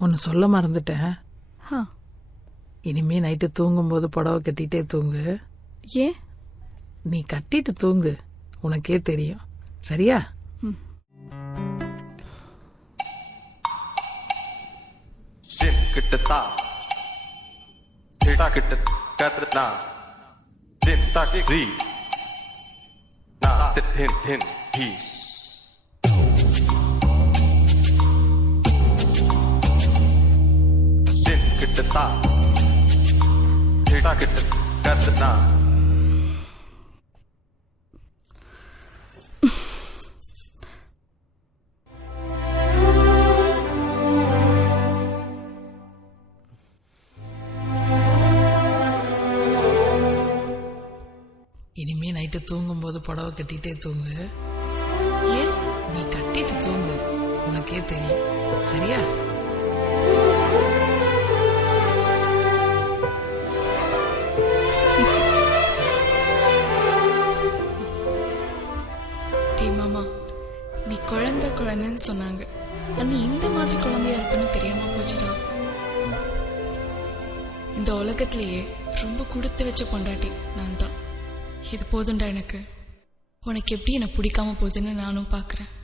ஒன்று சொல்ல மறந்துட்டேன். ஆ, இனிமே நைட்டு தூங்கும்போது புடவை கட்டிட்டே தூங்கு. ஏன்? நீ கட்டிட்டு தூங்கு, உனக்கே தெரியும். சரியா? இனிமே நைட்டு தூங்கும்போது புடவை கட்டிட்டே தூங்கு. ஏன்? நீ கட்டிட்டு தூங்கு, உனக்கே தெரியும். சரியா? டே மாமா, நீ குழந்தைன்னு சொன்னாங்க. நீ இந்த மாதிரி குழந்தையா இருப்பேன்னு தெரியாம போச்சுடா. இந்த உலகத்திலேயே ரொம்ப கொடுத்து வச்ச பொண்டாட்டி நான் தான். இது போதுண்டா எனக்கு. உனக்கு எப்படி என்னை பிடிக்காம போகுதுன்னு நானும் பார்க்குறேன்.